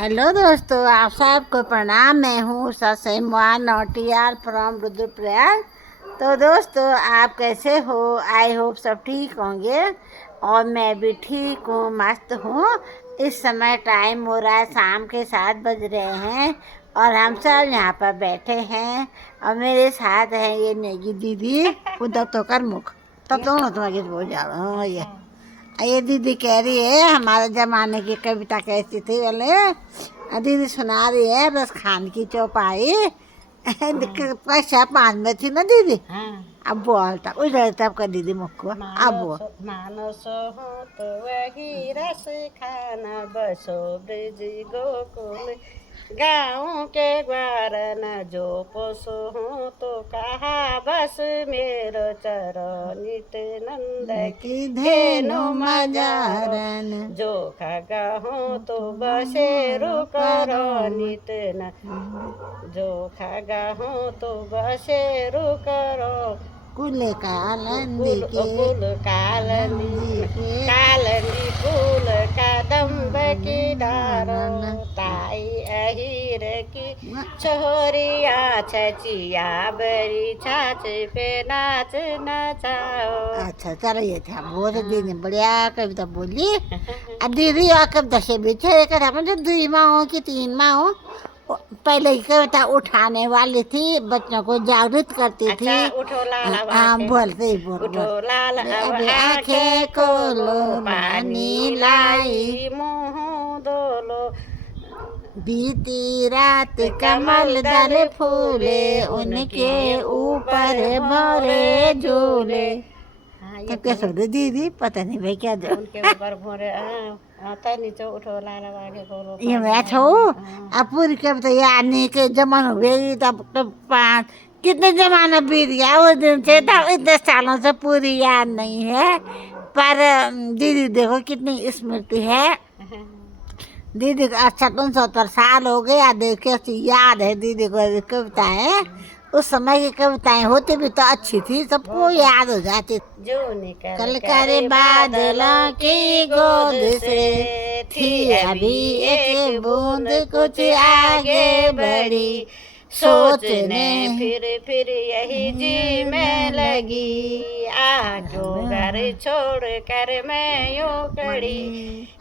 Hello दोस्तों, आप सबको प्रणाम। मैं हूँ ससेमा नौटियाल फ्रॉम रुद्रप्रयाग। तो दोस्तों, आप कैसे हो? आई होप सब ठीक होंगे और मैं भी ठीक हूँ, मस्त हूँ। इस समय टाइम हो रहा है शाम के 7 बज रहे हैं और हम सब यहाँ पर बैठे हैं और मेरे साथ है ये नेगी दीदी। उधर तो कर मुख तो तुम्हारे बोल जा रहा हूँ। ये दीदी कह रही है हमारे ज़माने की कविता कैसी थी बोले। दीदी सुना रही है बस खान की चौपाई। पैसा 5 में थी ना दीदी। अब बोलता उधर तब का दीदी मुख अब बोल। मानसो हो तो वही रस खाना बसो ब्रिज गोकुल गाँव के ग्वार न जो पोसो हो तो कहा बस मेरो चरणित नंद की धेनु मजारन जो खगा हो तो बसेरु करो नित न जो खगा हो तो बसेरु करो कुल कालंदी के कुल कालंदी कुल कदम्ब की डारो ताई अहिर की छोरिया छचिया बड़ी छाछ पे नाच नचाओ। अच्छा चलो ये था बहुत दीदी बढ़िया कविता बोली। दीदी और कविता से भी थे मुझे 2 माह हो कि 3 माह हो पहले की कविता उठाने वाली थी, बच्चों को जागृत करती थी। उठो लाल हाँ बोलते उठो लाल अब आंखें खोलो पानी लाई मुँह धोलो बीती रात कमल दल फूले उनके ऊपर भरे झूले। तो कैसे होते दीदी पता नहीं भाई क्या दो उनके ऊपर भोरे नीचे उठो लाल आगे खोलो ये मैच हो। अब पूरी कविता याद नहीं के जमान हो गई तब 5 कितने जमाना बीत गया उस दिन से, तब इतने सालों से पूरी याद नहीं है। पर दीदी देखो कितनी स्मृति है दीदी को। 76 साल हो गया देखे याद है दीदी को कविताएं। उस समय की कविताएं होती भी तो अच्छी थी, सबको याद हो जाती। जो निकल करे बादलों की गोद से थी अभी एक बूंद कुछ आगे बढ़ी सोचने फिर यही जी में लगी आजो घर छोड़ कर मैं यूं खड़ी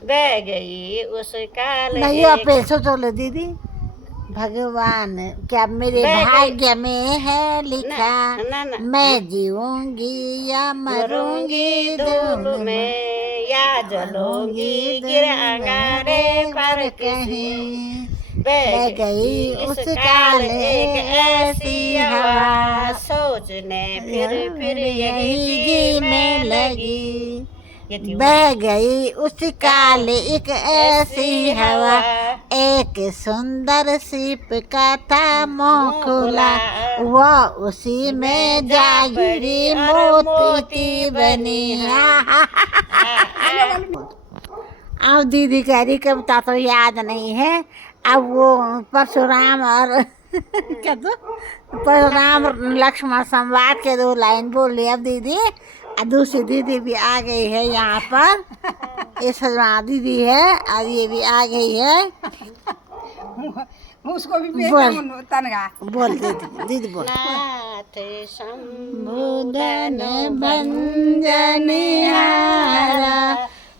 बह गई उस काल नहीं पे सोचो लो दीदी। भगवान क्या मेरे भाग्य में है लिखा मैं जीऊंगी या मरूंगी धूल में या जलूंगी गिर अंगारे पर कहीं बह गई उस काल एक ऐसी हवा सोचने फिर यही जी में लगी बह गई उस काल एक ऐसी हवा एक सुंदर सीप का था मुँह खुला वह उसी में जागिरी मोती बनी। अब दीदी कह रही कविता तो याद नहीं है। अब वो परशुराम और क्या तो परशुराम लक्ष्मण संवाद के 2 लाइन बोल रही अब दीदी। दूसरी दीदी भी आ गई है यहाँ पर। ये सजवा दीदी है और ये भी आ गई है। उसको भी बोल दीदी बोल। नाथ संबोधन भंजन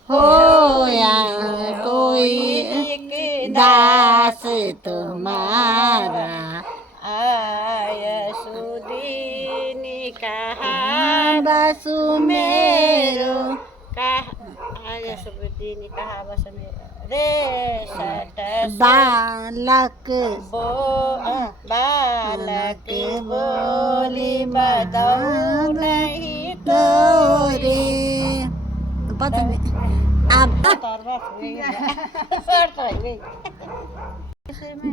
हो या कोई दास तुम्हारा आय सुदीन कहा बसु मेरो आय सुदीन कहा बस मेरो रे सट बालक बोली बदौ नहीं तोरे पता नहीं अब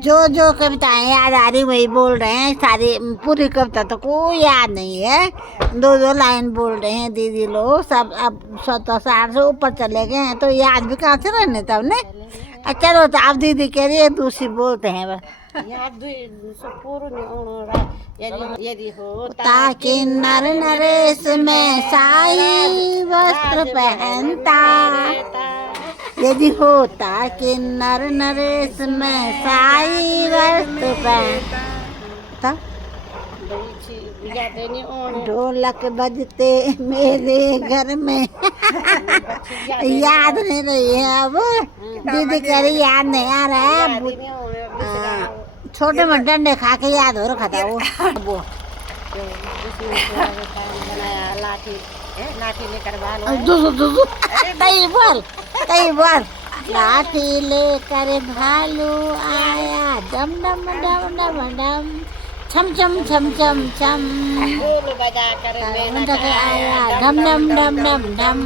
जो कविताएं याद आ रही वही बोल रहे हैं। सारी पूरी कविता तो कोई याद नहीं है, 2 लाइन बोल रहे हैं दीदी लोग सब। अब 70 साल से ऊपर चले गए हैं तो याद भी कहाँ से रहने तब ने। चलो तो अब दीदी कह रही है दूसरी बोलते हैं बस। यदि हो ताकि नर नरेश में साई वस्त्र पहनता यदि होता कि नर नरेश में साई वस्तु पर याद नहीं होने ढोलक बजते मेरे घर में याद नहीं रही है अब दीदी कह रही याद नहीं आ रहा है याद नहीं होने हाँ, छोटे में डंडे खा के याद हो रखा था वो बनाया लाठी लाठी लेकर बाल कई बार लाठी लेकर भालू आया डम डम डम डम डम छम छम छम छम छम ढोल बजा कर मेंढक आया डम डम डम डम डम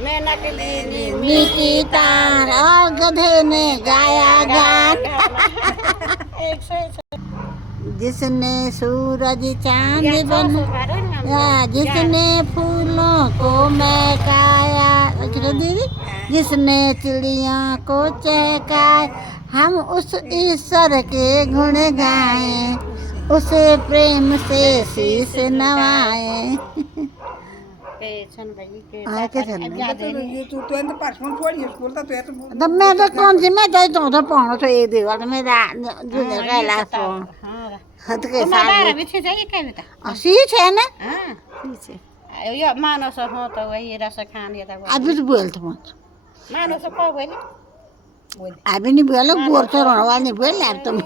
मेंढक दीदी मीठी तान और गधे ने गाया गान एक से जिसने सूरज चांद बन जिसने फूलों को महकाया दीदी जिसने चिड़िया को चहकाए हम उस ईश्वर के गुण गाएं उसे प्रेम से शीश नवाएं तब मैं तो कौन सी मैं तो उधर पहुँच तो एक दीवार तो मेरा दूसरे का इलाज हद के साथ शीश है ना शीश है यो मानस हो तो वही रस खाने था अभी तो बोल तो मानस को बोले अभी नहीं बोलो बोर तो रोने वाली नहीं बोल यार तुम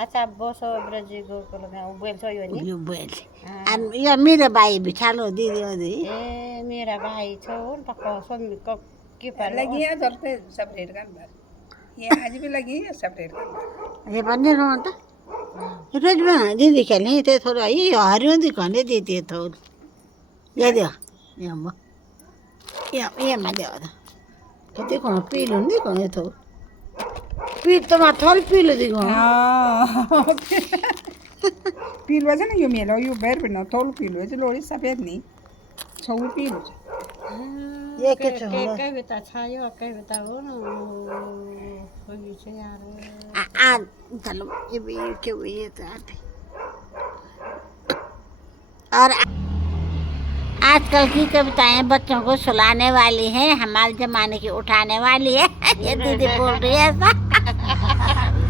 अच्छा बोसो ब्रज गोकुल में बोल सो यो बोल ये मेरे भाई बिछा लो दीदी दी ए मेरा भाई छो उन पको सो को की पर लगी है दर पे सेपरेट कर ये आज भी लगी है सेपरेट कर ये बंदे रोता रोज बना दीदी के नहीं थे थोड़ा ये हरियों दिखाने देती है थोड़ी ये दे ये मैं दे तो देखो पी लो देखो ये तो पी तो मैं थोड़ी पी लो देखो पील वजह ना यो मेलो यो बैर बिना तोल पील वजह लोड़ी सफेद नहीं छौ पील ये के छो कविता छायो कविता हो ना होगी से यार आ चलो ये भी के ये तो और आजकल की कविताएं बच्चों को सुलाने वाली हैं हमारे जमाने की उठाने वाली है ये दीदी बोल रही है ऐसा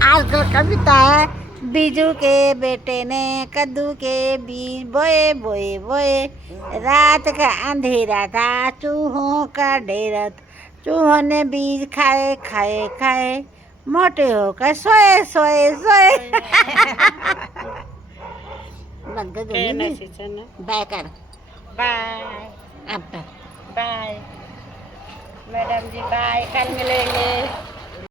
आजकल कविता है बीजू के बेटे ने कद्दू के बीज बोए बोए बोए रात का अंधेरा था चूहों का डेरा चूहों ने बीज खाए खाए खाए मोटे होकर सोए सोए सोए बंद कर दो बाय कर बाय अब बाय मैडम जी बाय कल मिलेंगे